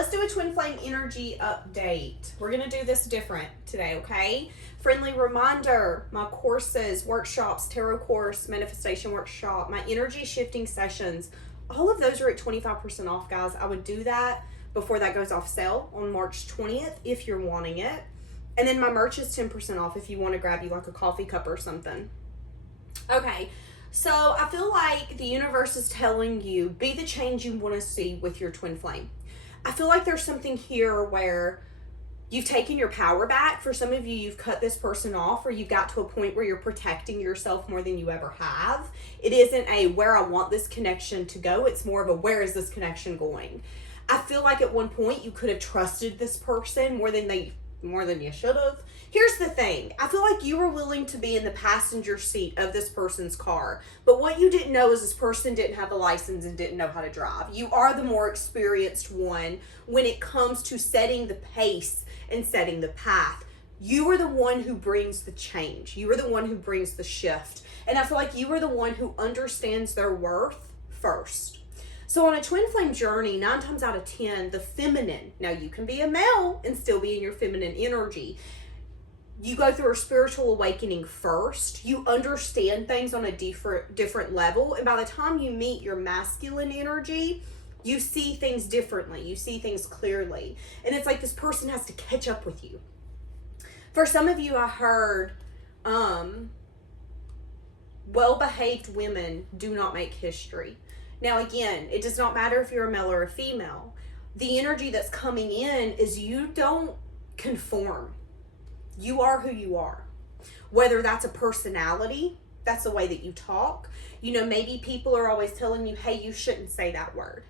let's do a twin flame energy update. We're going to do this different today, okay? Friendly reminder, my courses, workshops, tarot course, manifestation workshop, my energy shifting sessions, all of those are at 25% off, guys. I would do that before that goes off sale on March 20th if you're wanting it. And then my merch is 10% off if you want to grab you like a coffee cup or something. Okay, so I feel like the universe is telling you, be the change you want to see with your twin flame. I feel like there's something here where you've taken your power back. For some of you, you've cut this person off, or you got to a point where you're protecting yourself more than you ever have. It isn't a where I want this connection to go. It's more of a where is this connection going? I feel like at one point you could have trusted this person more than you should have. Here's the thing. I feel like you were willing to be in the passenger seat of this person's car. But what you didn't know is this person didn't have a license and didn't know how to drive. You are the more experienced one when it comes to setting the pace and setting the path. You are the one who brings the change. You are the one who brings the shift. And I feel like you are the one who understands their worth first. So on a twin flame journey, 9 times out of 10, the feminine, now you can be a male and still be in your feminine energy. You go through a spiritual awakening first. You understand things on a different level. And by the time you meet your masculine energy, you see things differently. You see things clearly. And it's like this person has to catch up with you. For some of you, I heard, well-behaved women do not make history. Now, again, it does not matter if you're a male or a female. The energy that's coming in is you don't conform. You are who you are. Whether that's a personality, that's the way that you talk. You know, maybe people are always telling you, hey, you shouldn't say that word.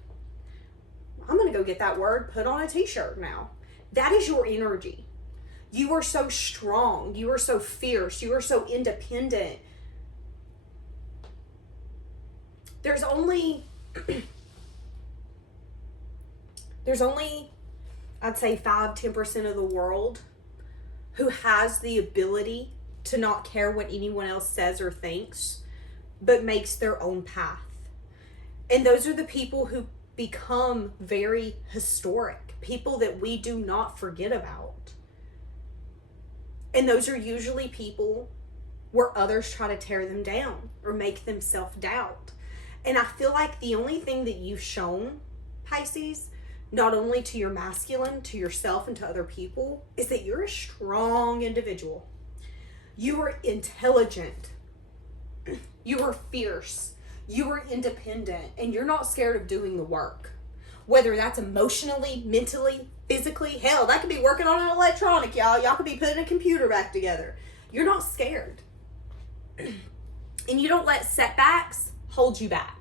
I'm going to go get that word put on a t-shirt now. That is your energy. You are so strong. You are so fierce. You are so independent. There's only, I'd say 5-10% of the world who has the ability to not care what anyone else says or thinks, but makes their own path. And those are the people who become very historic, people that we do not forget about. And those are usually people where others try to tear them down or make them self-doubt. And I feel like the only thing that you've shown, Pisces, not only to your masculine, to yourself and to other people, is that you're a strong individual. You are intelligent. You are fierce. You are independent. And you're not scared of doing the work. Whether that's emotionally, mentally, physically, hell, that could be working on an electronic, y'all. Y'all could be putting a computer back together. You're not scared. And you don't let setbacks hold you back.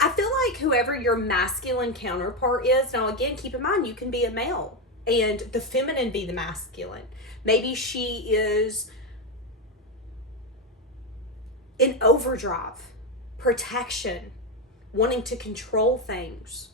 I feel like whoever your masculine counterpart is, now again, keep in mind, you can be a male and the feminine be the masculine. Maybe she is in overdrive, protection, wanting to control things,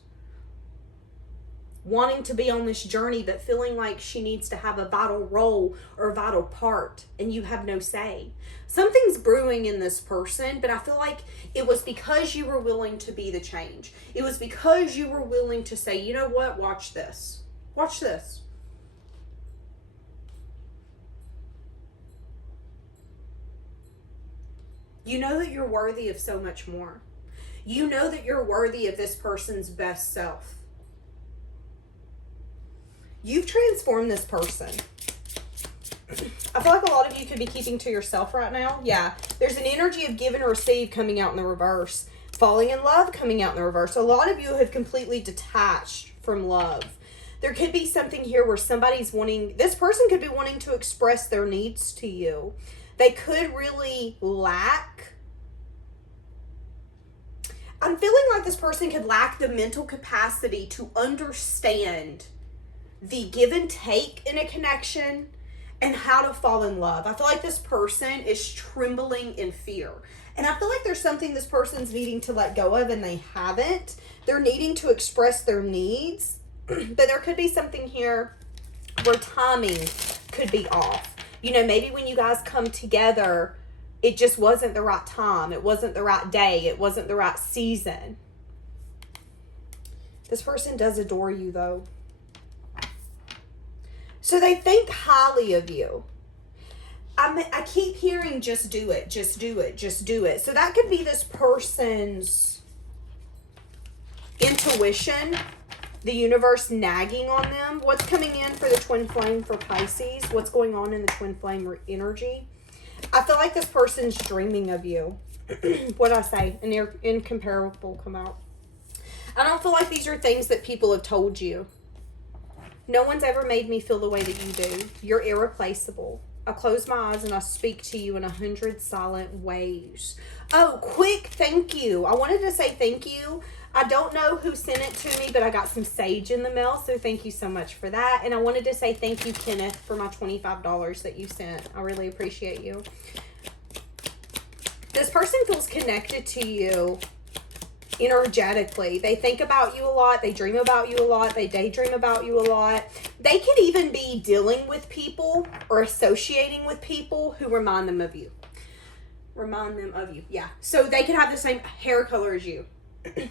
wanting to be on this journey, but feeling like she needs to have a vital role or a vital part, and you have no say. Something's brewing in this person, but I feel like it was because you were willing to be the change. It was because you were willing to say, you know what, watch this. Watch this. You know that you're worthy of so much more. You know that you're worthy of this person's best self. You've transformed this person. I feel like a lot of you could be keeping to yourself right now. Yeah, there's an energy of give and receive coming out in the reverse. Falling in love coming out in the reverse. A lot of you have completely detached from love. There could be something here where somebody's wanting, this person could be wanting to express their needs to you. They could really lack, I'm feeling like this person could lack the mental capacity to understand the give and take in a connection and how to fall in love. I feel like this person is trembling in fear. And I feel like there's something this person's needing to let go of and they haven't. They're needing to express their needs. But there could be something here where timing could be off. You know, maybe when you guys come together, it just wasn't the right time. It wasn't the right day. It wasn't the right season. This person does adore you, though. So they think highly of you. I keep hearing just do it, just do it, just do it. So that could be this person's intuition, the universe nagging on them. What's coming in for the twin flame for Pisces? What's going on in the twin flame energy? I feel like this person's dreaming of you. What'd I say? An incomparable come out. I don't feel like these are things that people have told you. No one's ever made me feel the way that you do. You're irreplaceable. I close my eyes and I speak to you in 100 silent ways. Oh, quick thank you. I wanted to say thank you. I don't know who sent it to me, but I got some sage in the mail, so thank you so much for that. And I wanted to say thank you, Kenneth, for my $25 that you sent. I really appreciate you. This person feels connected to you energetically. They think about you a lot. They dream about you a lot. They daydream about you a lot. They could even be dealing with people or associating with people who remind them of you. Remind them of you. Yeah. So they could have the same hair color as you.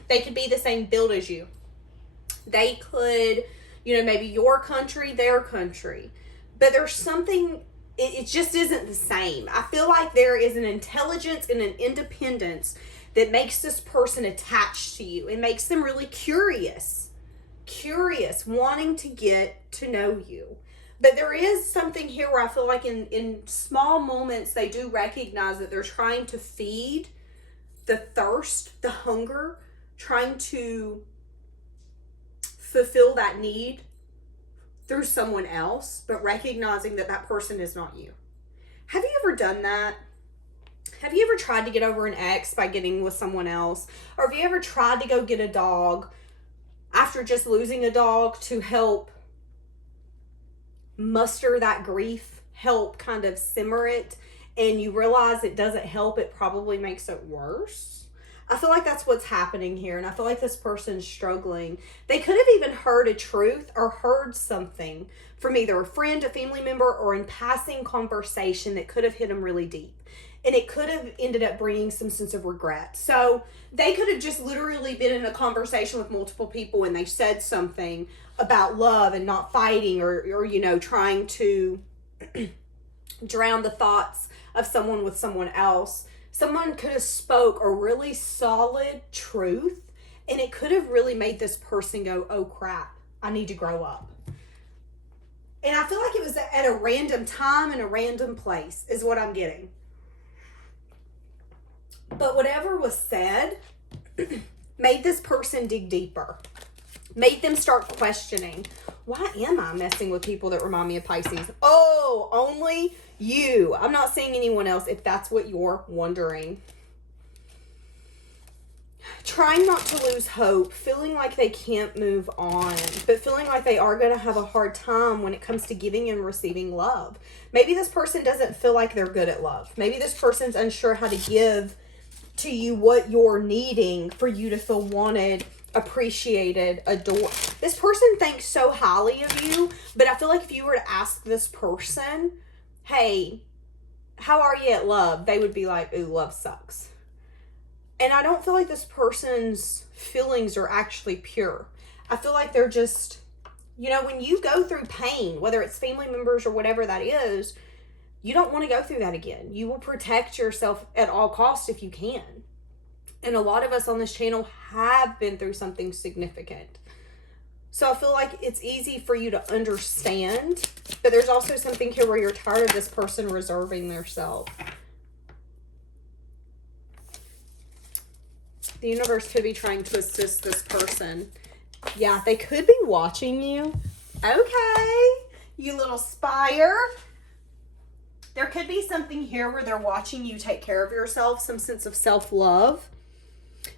They could be the same build as you. They could, maybe your country, their country. But there's something, it just isn't the same. I feel like there is an intelligence and an independence that makes this person attached to you. It makes them really curious, wanting to get to know you. But there is something here where I feel like in small moments, they do recognize that they're trying to feed the thirst, the hunger, trying to fulfill that need through someone else, but recognizing that that person is not you. Have you ever done that? Have you ever tried to get over an ex by getting with someone else? Or have you ever tried to go get a dog after just losing a dog to help muster that grief, help kind of simmer it, and you realize it doesn't help, it probably makes it worse? I feel like that's what's happening here, and I feel like this person's struggling. They could have even heard a truth or heard something from either a friend, a family member, or in passing conversation that could have hit them really deep. And it could have ended up bringing some sense of regret. So they could have just literally been in a conversation with multiple people and they said something about love and not fighting or trying to drown the thoughts of someone with someone else. Someone could have spoke a really solid truth and it could have really made this person go, oh crap, I need to grow up. And I feel like it was at a random time and a random place is what I'm getting. But whatever was said made this person dig deeper. Made them start questioning, why am I messing with people that remind me of Pisces? Oh, only you. I'm not saying anyone else if that's what you're wondering. Trying not to lose hope, feeling like they can't move on, but feeling like they are going to have a hard time when it comes to giving and receiving love. Maybe this person doesn't feel like they're good at love. Maybe this person's unsure how to give to you what you're needing for you to feel wanted, appreciated, adored. This person thinks so highly of you, but I feel like if you were to ask this person, hey, how are you at love? They would be like, ooh, love sucks. And I don't feel like this person's feelings are actually pure. I feel like they're just, when you go through pain, whether it's family members or whatever that is, you don't want to go through that again. You will protect yourself at all costs if you can. And a lot of us on this channel have been through something significant. So I feel like it's easy for you to understand, but there's also something here where you're tired of this person reserving their self. The universe could be trying to assist this person. Yeah, they could be watching you. Okay, you little spire. There could be something here where they're watching you take care of yourself, some sense of self-love.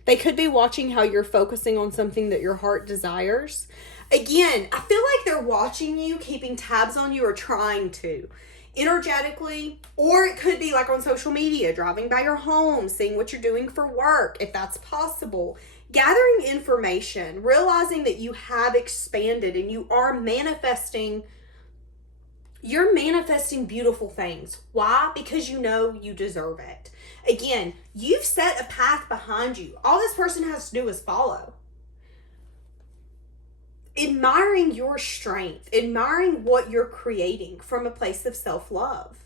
They could be watching how you're focusing on something that your heart desires. Again, I feel like they're watching you, keeping tabs on you, or trying to. Energetically, or it could be like on social media, driving by your home, seeing what you're doing for work, if that's possible. Gathering information, realizing that you have expanded and you are manifesting. You're manifesting beautiful things. Why? Because you know you deserve it. Again, you've set a path behind you. All this person has to do is follow. admiring your strength, admiring what you're creating from a place of self-love.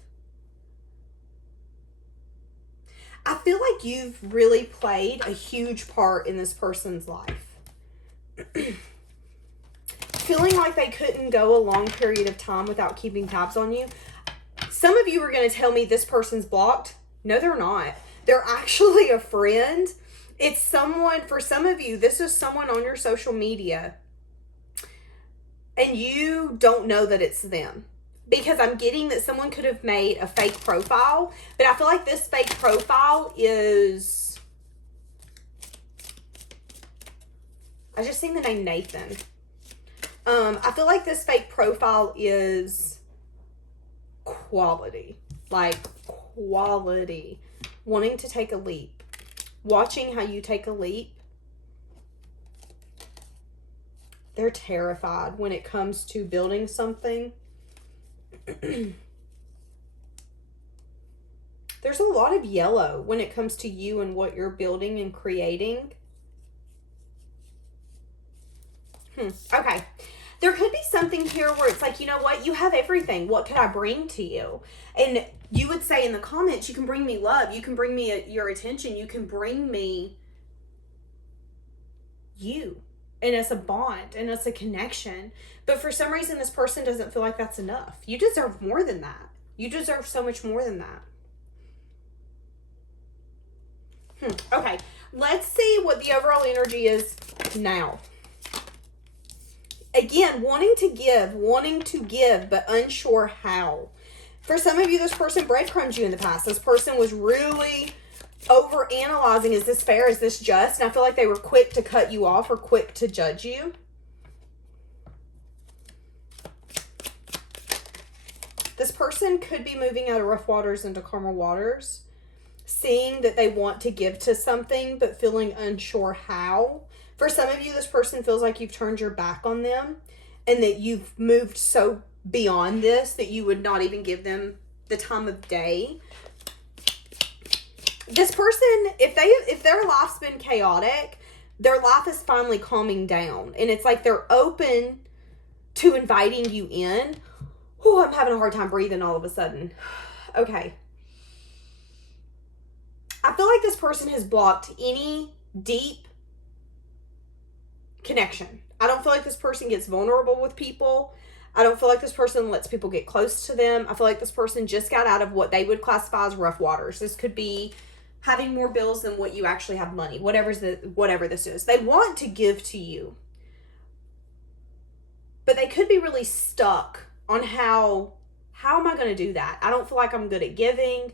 I feel like you've really played a huge part in this person's life. Feeling like they couldn't go a long period of time without keeping tabs on you. Some of you are going to tell me this person's blocked. No, they're not. They're actually a friend. It's someone, for some of you, this is someone on your social media, and you don't know that it's them. Because I'm getting that someone could have made a fake profile, but I feel like this fake profile is... I just seen the name Nathan. I feel like this fake profile is quality. Like, quality. Wanting to take a leap. Watching how you take a leap. They're terrified when it comes to building something. There's a lot of yellow when it comes to you and what you're building and creating. Okay. There could be something here where it's like, you know what? You have everything. What could I bring to you? And you would say in the comments, you can bring me love. You can bring me your attention. You can bring me you. And it's a bond. And it's a connection. But for some reason, this person doesn't feel like that's enough. You deserve more than that. You deserve so much more than that. Okay. Let's see what the overall energy is now. Again, wanting to give, but unsure how. For some of you, this person breadcrumbed you in the past. This person was really over-analyzing. Is this fair? Is this just? And I feel like they were quick to cut you off or quick to judge you. This person could be moving out of rough waters into calmer waters. Seeing that they want to give to something, but feeling unsure how. For some of you, this person feels like you've turned your back on them and that you've moved so beyond this that you would not even give them the time of day. This person, if their life's been chaotic, their life is finally calming down. And it's like they're open to inviting you in. Oh, I'm having a hard time breathing all of a sudden. Okay. I feel like this person has blocked any deep connection. I don't feel like this person gets vulnerable with people. I don't feel like this person lets people get close to them. I feel like this person just got out of what they would classify as rough waters. This could be having more bills than what you actually have money. Whatever this is. They want to give to you. But they could be really stuck on how am I going to do that? I don't feel like I'm good at giving.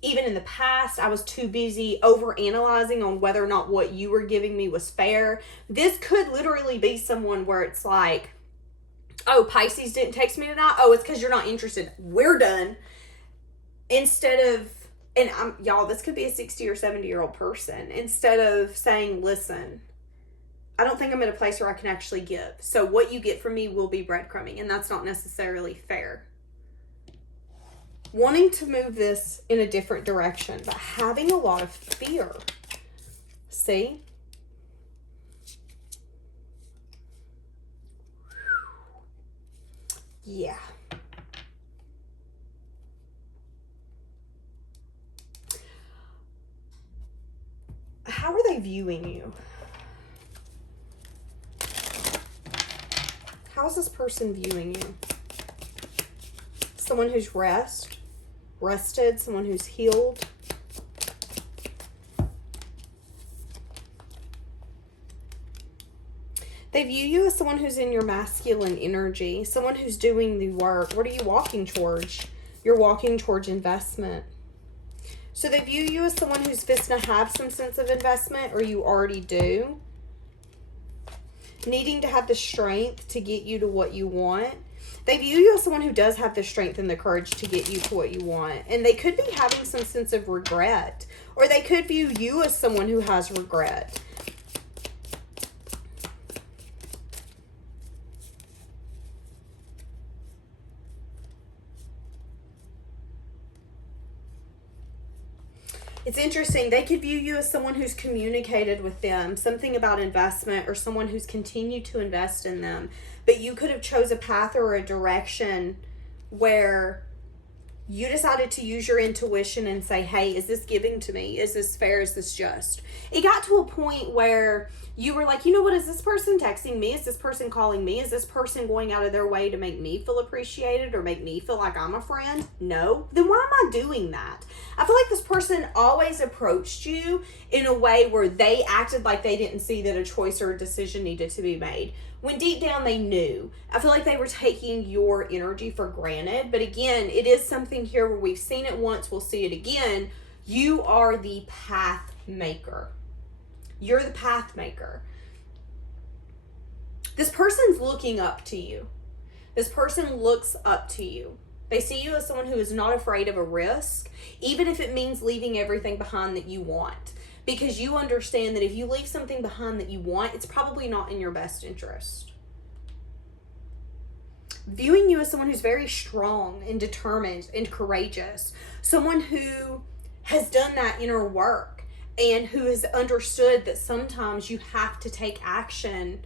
Even in the past, I was too busy over-analyzing on whether or not what you were giving me was fair. This could literally be someone where it's like, oh, Pisces didn't text me tonight. Oh, it's because you're not interested. We're done. Instead of, and y'all, this could be a 60 or 70-year-old person. Instead of saying, listen, I don't think I'm in a place where I can actually give. So what you get from me will be breadcrumbing, and that's not necessarily fair. Wanting to move this in a different direction, but having a lot of fear. See? Yeah. How are they viewing you? How's this person viewing you? Someone who's rested, someone who's healed. They view you as someone who's in your masculine energy, someone who's doing the work. What are you walking towards? You're walking towards investment. So they view you as someone who's fixing to have some sense of investment, or you already do. Needing to have the strength to get you to what you want. They view you as someone who does have the strength and the courage to get you to what you want. And they could be having some sense of regret. Or they could view you as someone who has regret. It's interesting. They could view you as someone who's communicated with them, something about investment, or someone who's continued to invest in them. But you could have chose a path or a direction where you decided to use your intuition and say, hey, is this giving to me? Is this fair? Is this just? It got to a point where you were like, you know what? Is this person texting me? Is this person calling me? Is this person going out of their way to make me feel appreciated or make me feel like I'm a friend? No. Then why am I doing that? I feel like this person always approached you in a way where they acted like they didn't see that a choice or a decision needed to be made, when deep down they knew. I feel like they were taking your energy for granted. But again, it is something here where we've seen it once, we'll see it again. You are the path maker. You're the path maker. This person's looking up to you. This person looks up to you. They see you as someone who is not afraid of a risk, even if it means leaving everything behind that you want. Because you understand that if you leave something behind that you want, it's probably not in your best interest. Viewing you as someone who's very strong and determined and courageous. Someone who has done that inner work and who has understood that sometimes you have to take action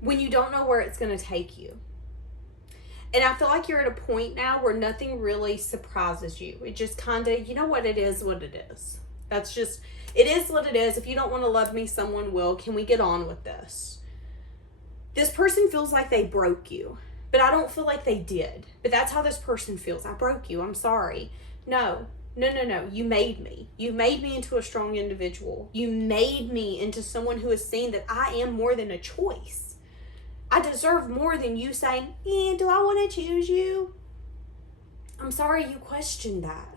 when you don't know where it's going to take you. And I feel like you're at a point now where nothing really surprises you. It just kind of, you know what, it is what it is. That's just, it is what it is. If you don't want to love me, someone will. Can we get on with this? This person feels like they broke you, but I don't feel like they did. But that's how this person feels. I broke you. I'm sorry. No. You made me. You made me into a strong individual. You made me into someone who has seen that I am more than a choice. I deserve more than you saying, do I want to choose you? I'm sorry you questioned that.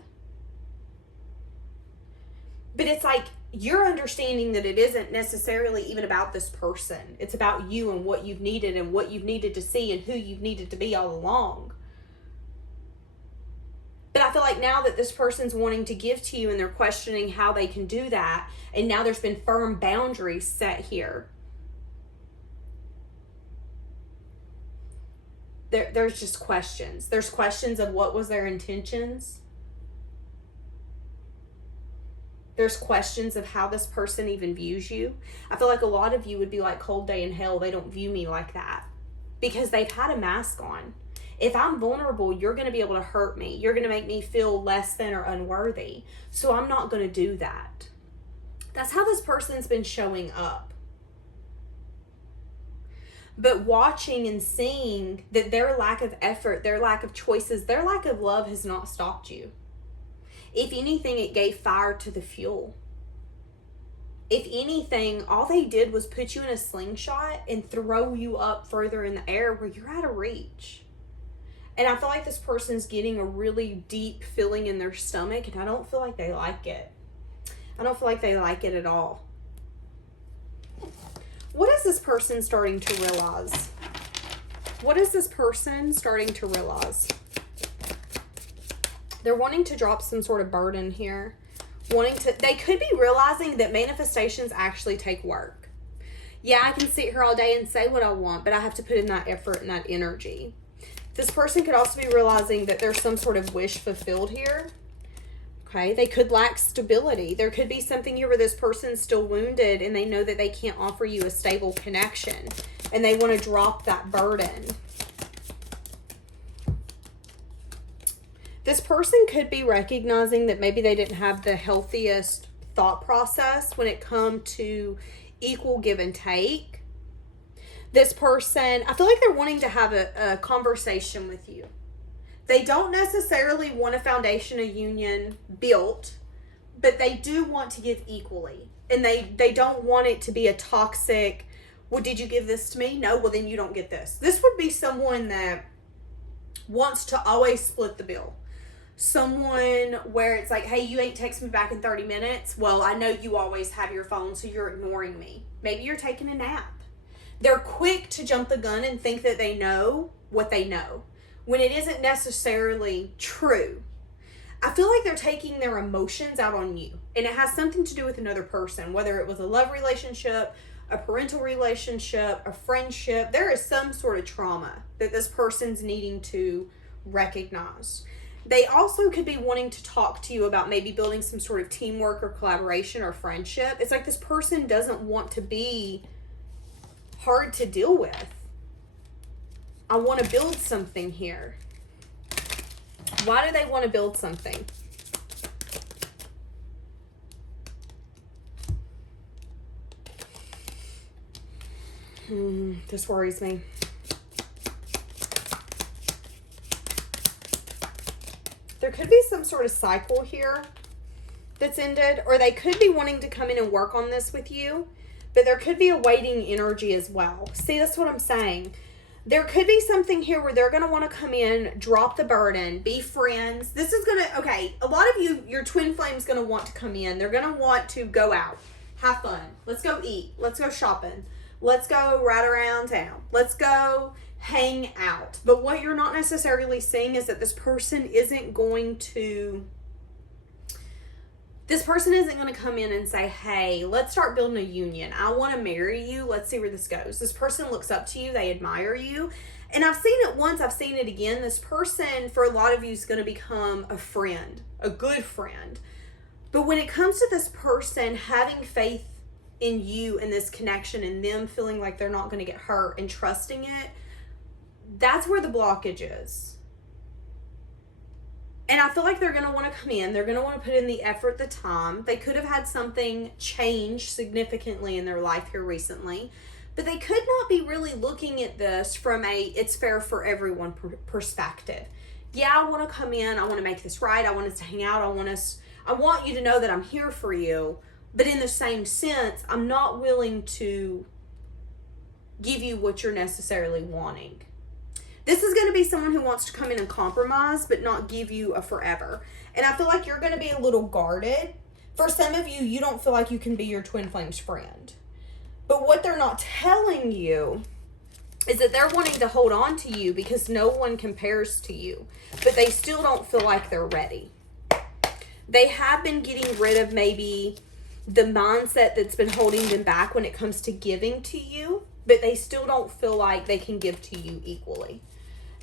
But it's like you're understanding that it isn't necessarily even about this person. It's about you and what you've needed and what you've needed to see and who you've needed to be all along. But I feel like now that this person's wanting to give to you and they're questioning how they can do that, and now there's been firm boundaries set here. There's just questions. There's questions of what was their intentions. There's questions of how this person even views you. I feel like a lot of you would be like Cold Day in Hell. They don't view me like that because they've had a mask on. If I'm vulnerable, you're going to be able to hurt me. You're going to make me feel less than or unworthy. So I'm not going to do that. That's how this person's been showing up. But watching and seeing that their lack of effort, their lack of choices, their lack of love has not stopped you. If anything, it gave fire to the fuel. If anything, all they did was put you in a slingshot and throw you up further in the air where you're out of reach. And I feel like this person's getting a really deep feeling in their stomach, and I don't feel like they like it. I don't feel like they like it at all. What is this person starting to realize? What is this person starting to realize? They're wanting to drop some sort of burden here. They could be realizing that manifestations actually take work. Yeah, I can sit here all day and say what I want, but I have to put in that effort and that energy. This person could also be realizing that there's some sort of wish fulfilled here. Okay, they could lack stability. There could be something here where this person's still wounded and they know that they can't offer you a stable connection and they want to drop that burden. This person could be recognizing that maybe they didn't have the healthiest thought process when it comes to equal give and take. This person, I feel like they're wanting to have a conversation with you. They don't necessarily want a foundation, a union built, but they do want to give equally. And they don't want it to be a toxic, well, did you give this to me? No, well, then you don't get this. This would be someone that wants to always split the bill. Someone where it's like, hey, you ain't texting me back in 30 minutes. Well, I know you always have your phone, so you're ignoring me. Maybe you're taking a nap. They're quick to jump the gun and think that they know what they know, when it isn't necessarily true. I feel like they're taking their emotions out on you, and it has something to do with another person, whether it was a love relationship, a parental relationship, a friendship. There is some sort of trauma that this person's needing to recognize. They also could be wanting to talk to you about maybe building some sort of teamwork or collaboration or friendship. It's like this person doesn't want to be hard to deal with. I want to build something here. Why do they want to build something? This worries me. There could be some sort of cycle here that's ended, or they could be wanting to come in and work on this with you, but there could be a waiting energy as well. See, that's what I'm saying. There could be something here where they're going to want to come in, drop the burden, be friends. This is going to, okay, a lot of you, your twin flame's going to want to come in. They're going to want to go out, have fun. Let's go eat. Let's go shopping. Let's go ride around town. Let's go hang out. But what you're not necessarily seeing is that this person isn't going to come in and say, hey, let's start building a union. I want to marry you. Let's see where this goes. This person looks up to you. They admire you. And I've seen it once. I've seen it again. This person, for a lot of you, is going to become a friend, a good friend. But when it comes to this person having faith in you and this connection and them feeling like they're not going to get hurt and trusting it, that's where the blockage is. And I feel like they're going to want to come in. They're going to want to put in the effort, the time. They could have had something change significantly in their life here recently. But they could not be really looking at this from a it's fair for everyone perspective. Yeah, I want to come in. I want to make this right. I want us to hang out. I want you to know that I'm here for you. But in the same sense, I'm not willing to give you what you're necessarily wanting. This is going to be someone who wants to come in and compromise, but not give you a forever. And I feel like you're going to be a little guarded. For some of you, you don't feel like you can be your twin flame's friend. But what they're not telling you is that they're wanting to hold on to you because no one compares to you. But they still don't feel like they're ready. They have been getting rid of maybe the mindset that's been holding them back when it comes to giving to you. But they still don't feel like they can give to you equally.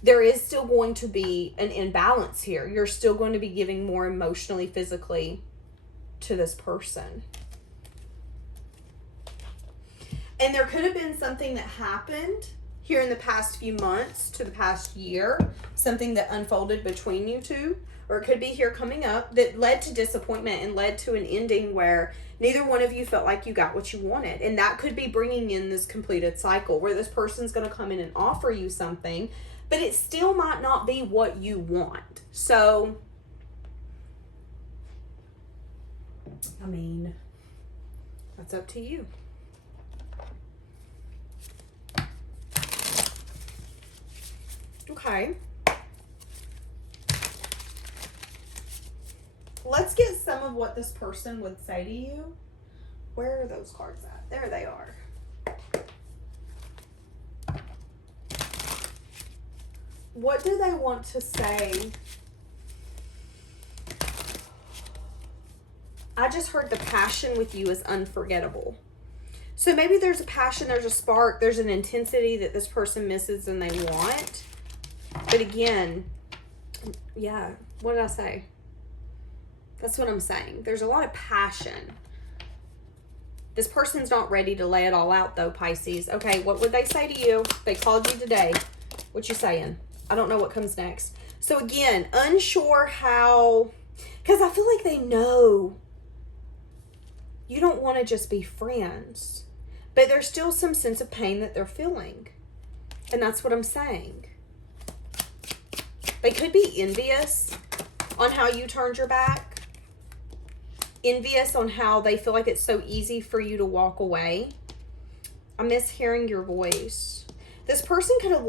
There is still going to be an imbalance here. You're still going to be giving more emotionally, physically to this person. And there could have been something that happened here in the past few months to the past year, something that unfolded between you two, or it could be here coming up that led to disappointment and led to an ending where neither one of you felt like you got what you wanted. And that could be bringing in this completed cycle where this person's going to come in and offer you something, but it still might not be what you want. So, I mean, that's up to you. Okay. Let's get some of what this person would say to you. Where are those cards at? There they are. What do they want to say? I just heard the passion with you is unforgettable. So maybe there's a passion, there's a spark, there's an intensity that this person misses and they want. But again, yeah, what did I say? That's what I'm saying. There's a lot of passion. This person's not ready to lay it all out though, Pisces. Okay, what would they say to you? They called you today. What you saying? I don't know what comes next. So again, unsure how, because I feel like they know you don't want to just be friends, but there's still some sense of pain that they're feeling. And that's what I'm saying. They could be envious on how you turned your back. Envious on how they feel like it's so easy for you to walk away. I miss hearing your voice. This person could have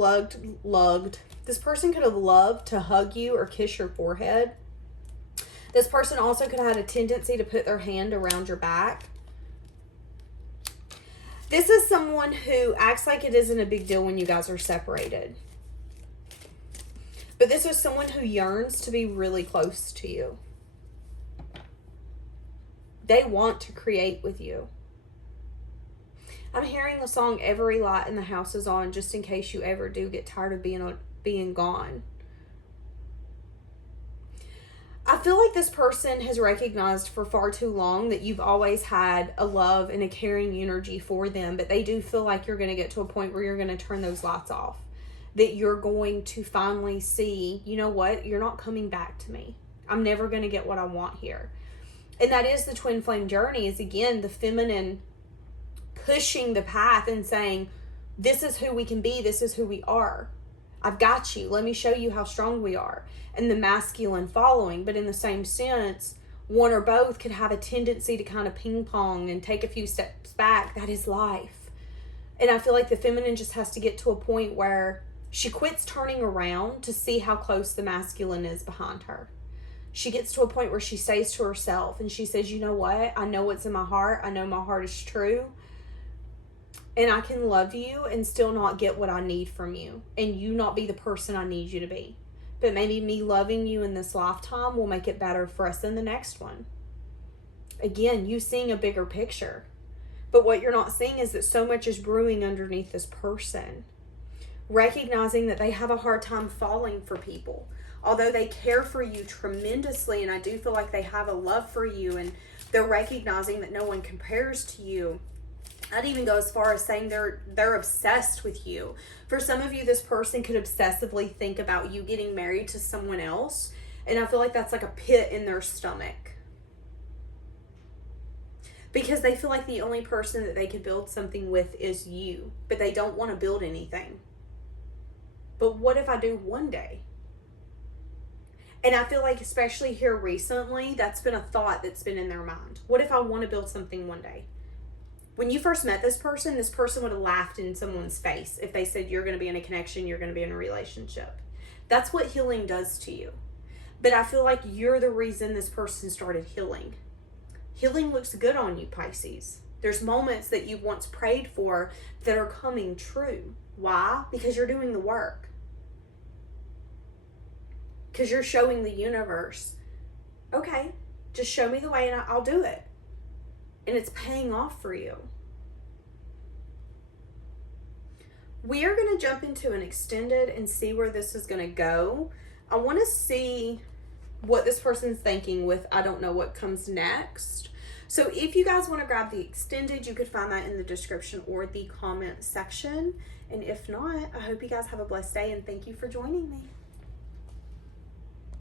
This person could have loved to hug you or kiss your forehead. This person also could have had a tendency to put their hand around your back. This is someone who acts like it isn't a big deal when you guys are separated. But this is someone who yearns to be really close to you. They want to create with you. I'm hearing the song Every Light in the House is On, just in case you ever do get tired of being gone. I feel like this person has recognized for far too long that you've always had a love and a caring energy for them, but they do feel like you're going to get to a point where you're going to turn those lights off. That you're going to finally see, you know what, you're not coming back to me. I'm never going to get what I want here. And that is the twin flame journey, is again the feminine pushing the path and saying, this is who we can be, this is who we are. I've got you. Let me show you how strong we are. And the masculine following. But in the same sense, one or both could have a tendency to kind of ping pong and take a few steps back. That is life. And I feel like the feminine just has to get to a point where she quits turning around to see how close the masculine is behind her. She gets to a point where she stays to herself and she says, you know what? I know what's in my heart. I know my heart is true. And I can love you and still not get what I need from you. And you not be the person I need you to be. But maybe me loving you in this lifetime will make it better for us in the next one. Again, you seeing a bigger picture. But what you're not seeing is that so much is brewing underneath this person. Recognizing that they have a hard time falling for people. Although they care for you tremendously, and I do feel like they have a love for you, and they're recognizing that no one compares to you. I'd even go as far as saying they're obsessed with you. For some of you, this person could obsessively think about you getting married to someone else. And I feel like that's like a pit in their stomach. Because they feel like the only person that they could build something with is you. But they don't want to build anything. But what if I do one day? And I feel like especially here recently, that's been a thought that's been in their mind. What if I want to build something one day? When you first met this person would have laughed in someone's face if they said you're going to be in a connection, you're going to be in a relationship. That's what healing does to you. But I feel like you're the reason this person started healing. Healing looks good on you, Pisces. There's moments that you once prayed for that are coming true. Why? Because you're doing the work. Because you're showing the universe, okay, just show me the way and I'll do it. And it's paying off for you. We are going to jump into an extended and see where this is going to go. I want to see what this person's thinking with I don't know what comes next. So if you guys want to grab the extended, you could find that in the description or the comment section. And if not, I hope you guys have a blessed day and thank you for joining me.